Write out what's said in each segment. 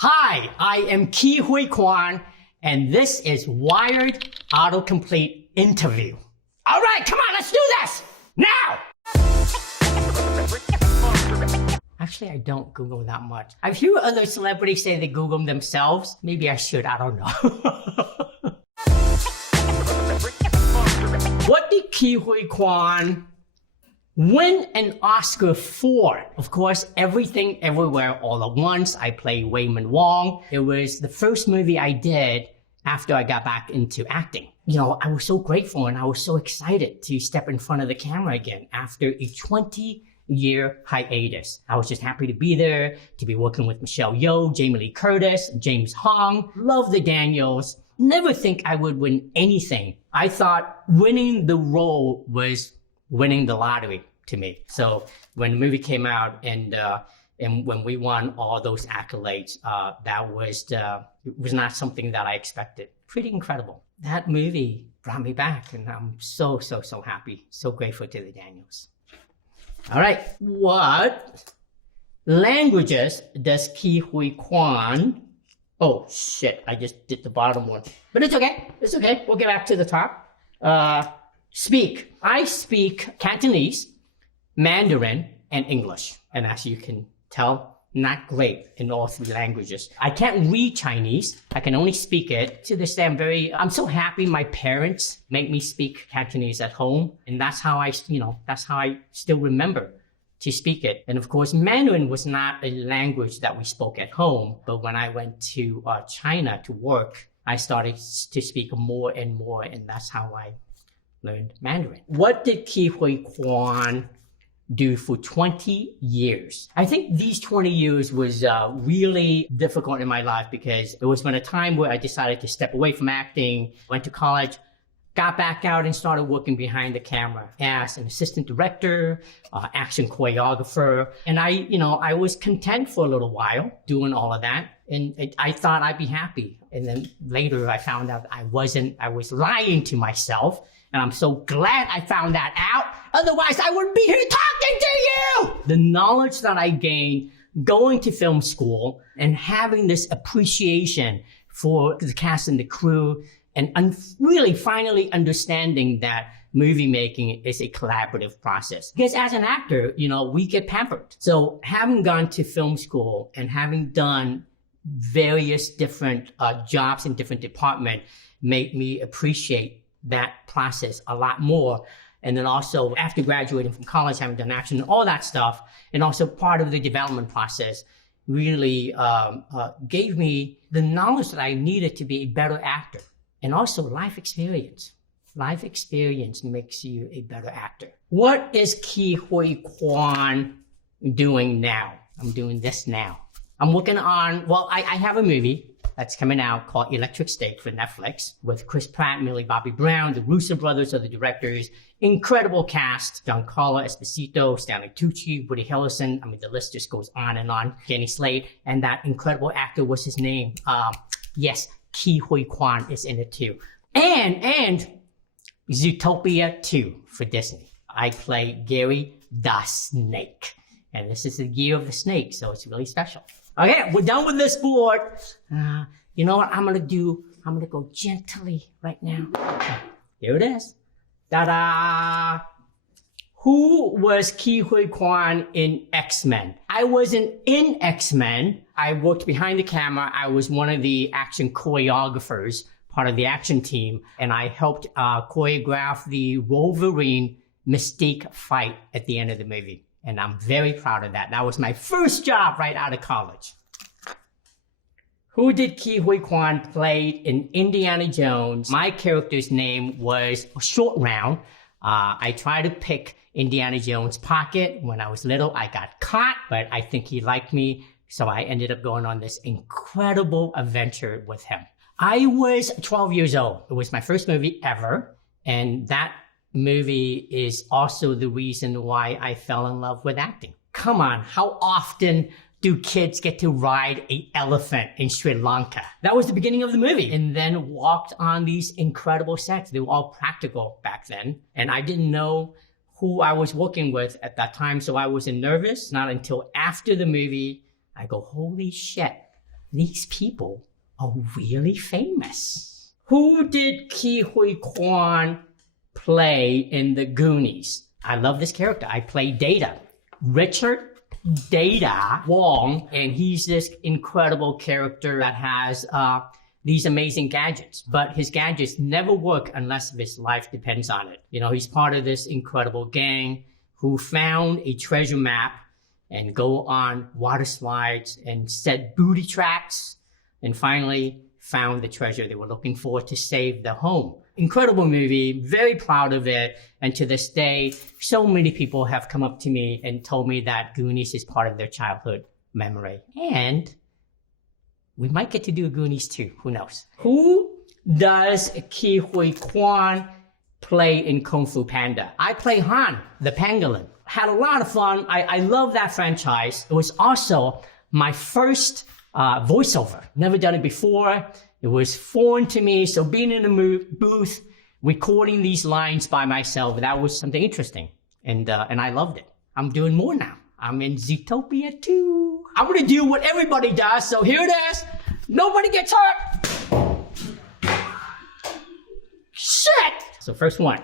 Hi, I am Ki Hui Kwan, and this is Wired Autocomplete Interview. All right, come on, let's do this! Now! Actually, I don't Google that much. I hear other celebrities say they Google themselves. Maybe I should, I don't know. What did Ki Hui Kwan win an Oscar for? Of course, Everything Everywhere All at Once. I played Wayman Wong. It was the first movie I did after I got back into acting. You know, I was so grateful and I was so excited to step in front of the camera again after a 20-year hiatus. I was just happy to be there, to be working with Michelle Yeoh, Jamie Lee Curtis, James Hong. Love the Daniels. Never think I would win anything. I thought winning the role was winning the lottery to me. So when the movie came out and when we won all those accolades, that was it was not something that I expected. Pretty incredible. That movie brought me back, and I'm so happy, so grateful to the Daniels. All right, what languages does Ki Hui Kwan? Oh shit, I just did the bottom one, but it's okay. It's okay. We'll get back to the top. Speak. I speak Cantonese, Mandarin, and English. And as you can tell, not great in all three languages. I can't read Chinese. I can only speak it. To this day, I'm so happy my parents make me speak Cantonese at home. And that's how I still remember to speak it. And of course, Mandarin was not a language that we spoke at home. But when I went to China to work, I started to speak more and more. And that's how I learned Mandarin. What did Ki Hui Kwan do for 20 years? I think these 20 years was really difficult in my life because it was when a time where I decided to step away from acting, went to college, got back out and started working behind the camera as an assistant director, action choreographer. And I was content for a little while doing all of that. And I thought I'd be happy. And then later I found out I wasn't. I was lying to myself. And I'm so glad I found that out. Otherwise, I wouldn't be here talking to you. The knowledge that I gained going to film school and having this appreciation for the cast and the crew and really finally understanding that movie making is a collaborative process. Because as an actor, we get pampered. So having gone to film school and having done various different jobs in different departments made me appreciate that process a lot more. And then also after graduating from college, having done action and all that stuff, and also part of the development process really gave me the knowledge that I needed to be a better actor. And also life experience. Life experience makes you a better actor. What is Ki Hui Kwan doing now? I'm doing this now. I'm working on, I have a movie that's coming out called Electric State for Netflix with Chris Pratt, Millie Bobby Brown, the Russo brothers are the directors. Incredible cast. Giancarlo Esposito, Stanley Tucci, Woody Harrelson. I mean, the list just goes on and on. Jenny Slate. And that incredible actor, what's his name? Yes, Ki Hui Kwan is in it too. And Zootopia 2 for Disney. I play Gary the Snake. And this is the year of the snake, so it's really special. Okay, we're done with this board. You know what I'm gonna do? I'm gonna go gently right now. Okay, here it is. Ta-da! Who was Ki Hui Kwan in X-Men? I wasn't in X-Men. I worked behind the camera. I was one of the action choreographers, part of the action team, and I helped choreograph the Wolverine Mystique fight at the end of the movie. And I'm very proud of that. That was my first job right out of college. Who did Ki Hui Kwan play in Indiana Jones? My character's name was Short Round. I tried to pick Indiana Jones' pocket. When I was little, I got caught, but I think he liked me. So I ended up going on this incredible adventure with him. I was 12 years old. It was my first movie ever. And that movie is also the reason why I fell in love with acting. Come on, how often do kids get to ride an elephant in Sri Lanka? That was the beginning of the movie. And then walked on these incredible sets. They were all practical back then. And I didn't know who I was working with at that time, so I wasn't nervous. Not until after the movie, I go, holy shit, these people are really famous. Who did Ke Huy Quan play in The Goonies? I love this character. I play Data. Richard Data Wong, and he's this incredible character that has these amazing gadgets, but his gadgets never work unless his life depends on it. You know, he's part of this incredible gang who found a treasure map and go on water slides and set booty traps and finally found the treasure they were looking for to save their home. Incredible movie, very proud of it. And to this day, so many people have come up to me and told me that Goonies is part of their childhood memory. And we might get to do a Goonies too, who knows? Who does Ke Huy Quan play in Kung Fu Panda? I play Han, the pangolin. Had a lot of fun. I love that franchise. It was also my first voiceover. Never done it before. It was foreign to me. So being in a booth, recording these lines by myself, that was something interesting. And I loved it. I'm doing more now. I'm in Zootopia too. I'm gonna do what everybody does. So here it is. Nobody gets hurt. Shit. So first one.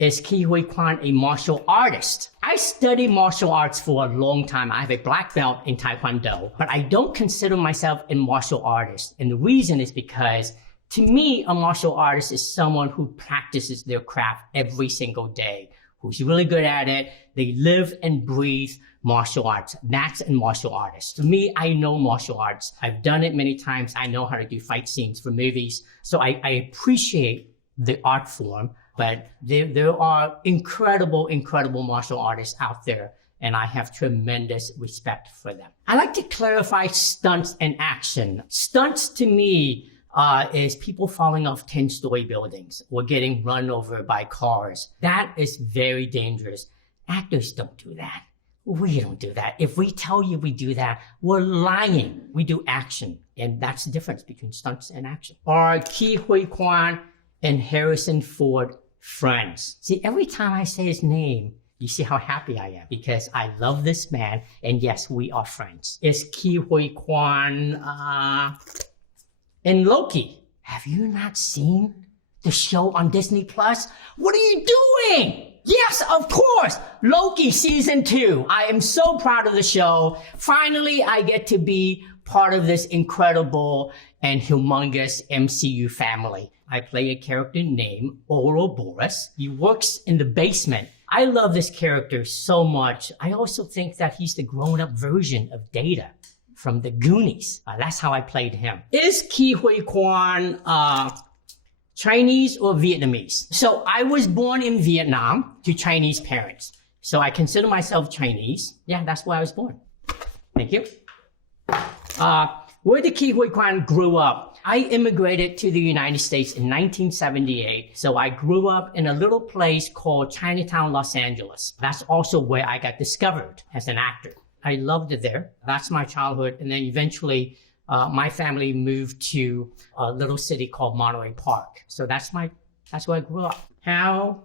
Is Ke Huy Quan a martial artist? I studied martial arts for a long time. I have a black belt in Taekwondo, but I don't consider myself a martial artist. And the reason is because to me, a martial artist is someone who practices their craft every single day, who's really good at it. They live and breathe martial arts. That's a martial artist. To me, I know martial arts. I've done it many times. I know how to do fight scenes for movies. So I appreciate the art form. But there are incredible martial artists out there, and I have tremendous respect for them. I like to clarify stunts and action. Stunts to me is people falling off 10-story buildings or getting run over by cars. That is very dangerous. Actors don't do that. We don't do that. If we tell you we do that, we're lying. We do action, and that's the difference between stunts and action. Are Ke Huy Quan and Harrison Ford friends? See, every time I say his name, you see how happy I am because I love this man, and yes, we are friends. Is Ke Huy Quan in Loki? Have you not seen the show on Disney Plus? What are you doing? Yes, of course, Loki season 2. I am so proud of the show. Finally, I get to be part of this incredible and humongous MCU family. I play a character named Ouroboros. He works in the basement. I love this character so much. I also think that he's the grown-up version of Data from The Goonies. That's how I played him. Is Ke Huy Quan Chinese or Vietnamese? So I was born in Vietnam to Chinese parents. So I consider myself Chinese. Yeah, that's where I was born. Thank you. Where did Ke Huy Quan grow up? I immigrated to the United States in 1978. So I grew up in a little place called Chinatown, Los Angeles. That's also where I got discovered as an actor. I loved it there. That's my childhood. And then eventually, my family moved to a little city called Monterey Park. So that's where I grew up. How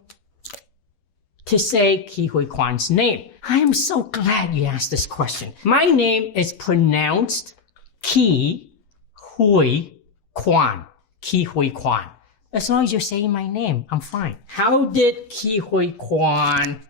to say Ke Huy Quan's name? I am so glad you asked this question. My name is pronounced Ke Huy Quan. Ke Huy Quan. As long as you're saying my name, I'm fine. How did Ke Huy Quan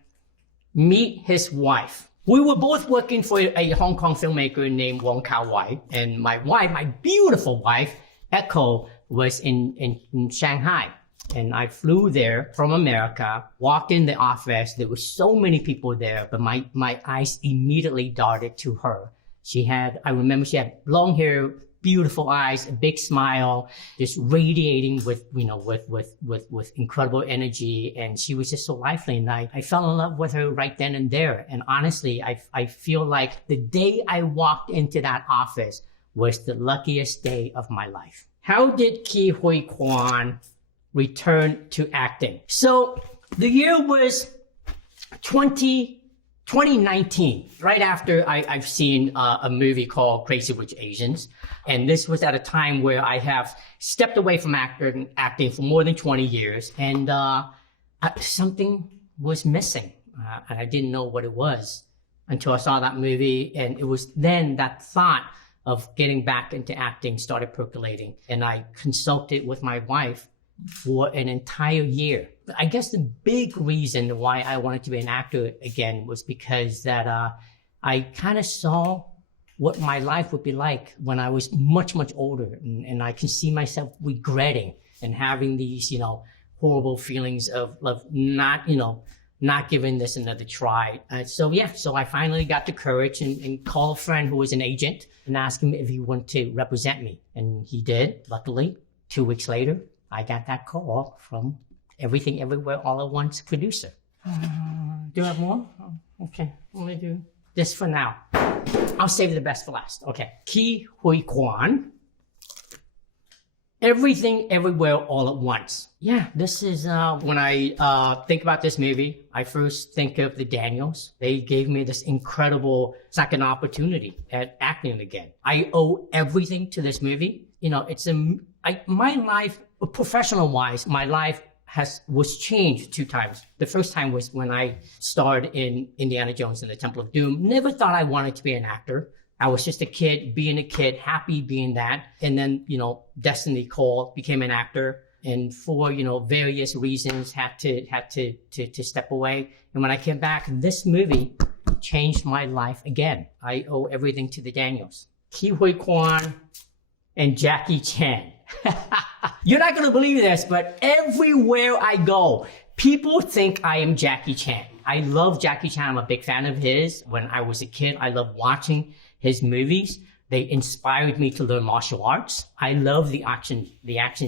meet his wife? We were both working for a Hong Kong filmmaker named Wong Kar-wai, and my wife, my beautiful wife, Echo, was in Shanghai. And I flew there from America, walked in the office. There were so many people there, but my eyes immediately darted to her. I remember she had long hair, beautiful eyes, a big smile, just radiating with incredible energy. And she was just so lively. And I fell in love with her right then and there. And honestly, I feel like the day I walked into that office was the luckiest day of my life. How did Ke Huy Quan return to acting? So the year was 2019, right after I've seen a movie called Crazy Rich Asians. And this was at a time where I have stepped away from acting for more than 20 years. And something was missing. And I didn't know what it was until I saw that movie. And it was then that thought of getting back into acting started percolating. And I consulted with my wife for an entire year. I guess the big reason why I wanted to be an actor again was because that I kind of saw what my life would be like when I was much, much older. And I can see myself regretting and having these, horrible feelings of not giving this another try. So I finally got the courage and called a friend who was an agent and asked him if he wanted to represent me. And he did. Luckily, 2 weeks later, I got that call from Everything Everywhere All at Once producer. Do you have more? Oh, okay, let me do this for now. I'll save the best for last. Okay. Ki Hui Kwan. Everything Everywhere All at Once. Yeah, this is when I think about this movie, I first think of the Daniels. They gave me this incredible second opportunity at acting again. I owe everything to this movie. My life, professional-wise, my life was changed 2 times. The first time was when I starred in Indiana Jones and the Temple of Doom. Never thought I wanted to be an actor. I was just a kid, being a kid, happy being that. And then, destiny called, became an actor. And for, various reasons, had to step away. And when I came back, this movie changed my life again. I owe everything to the Daniels. Ki Hui Kwan and Jackie Chan. You're not going to believe this, but everywhere I go, people think I am Jackie Chan. I love Jackie Chan. I'm a big fan of his. When I was a kid, I loved watching his movies. They inspired me to learn martial arts. I love the action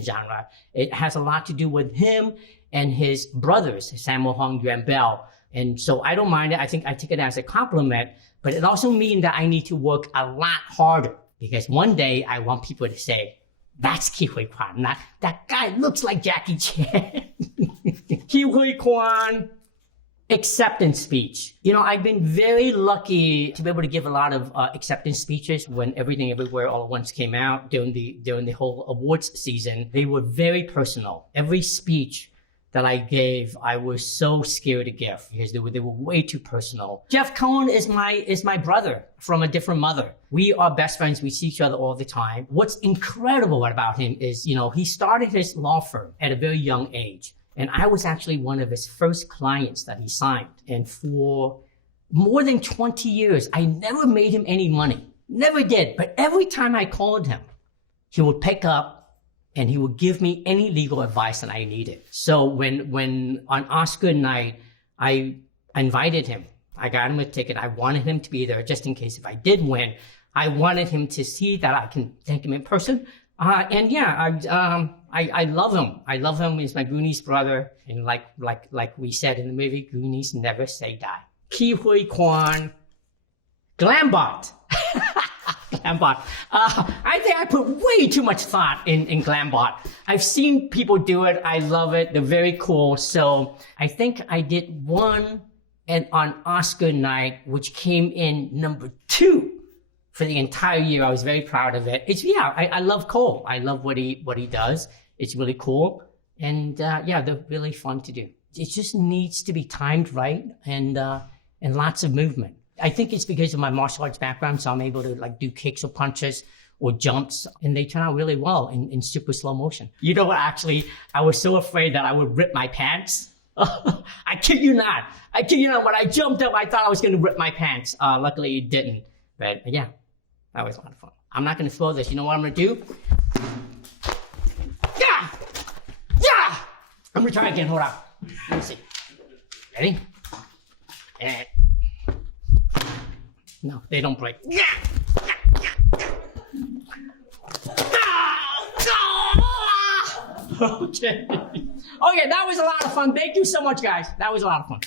genre. It has a lot to do with him and his brothers, Sammo Hung, Yuan Bell. And so I don't mind it. I think I take it as a compliment, but it also means that I need to work a lot harder because one day I want people to say, that's Ki Hui Kwan. Not, that guy looks like Jackie Chan. Ki Hui Kwan. Acceptance speech. I've been very lucky to be able to give a lot of acceptance speeches when Everything Everywhere All at Once came out during the whole awards season. They were very personal. Every speech that I gave, I was so scared to give because they were way too personal. Jeff Cohen is my brother from a different mother. We are best friends. We see each other all the time. What's incredible about him is, he started his law firm at a very young age. And I was actually one of his first clients that he signed. And for more than 20 years, I never made him any money. Never did. But every time I called him, he would pick up and he would give me any legal advice that I needed. So when on Oscar night, I invited him. I got him a ticket. I wanted him to be there just in case if I did win. I wanted him to see that I can thank him in person. I love him. I love him. He's my Goonies brother. And like we said in the movie, Goonies never say die. Ki Hui Kwan. GlamBOT. GlamBOT. I think I put way too much thought in GlamBOT. I've seen people do it. I love it. They're very cool. So I think I did one on Oscar night, which came in number 2. For the entire year, I was very proud of it. I love Cole. I love what he does. It's really cool. And they're really fun to do. It just needs to be timed right and lots of movement. I think it's because of my martial arts background, so I'm able to do kicks or punches or jumps, and they turn out really well in super slow motion. Actually, I was so afraid that I would rip my pants. I kid you not. When I jumped up, I thought I was going to rip my pants. Luckily, it didn't. But yeah. That was a lot of fun. I'm not going to throw this. You know what I'm going to do? Yeah! Yeah! I'm going to try again. Hold on. Let me see. Ready? And... No, they don't break. Yeah! Okay. Okay, that was a lot of fun. Thank you so much, guys. That was a lot of fun.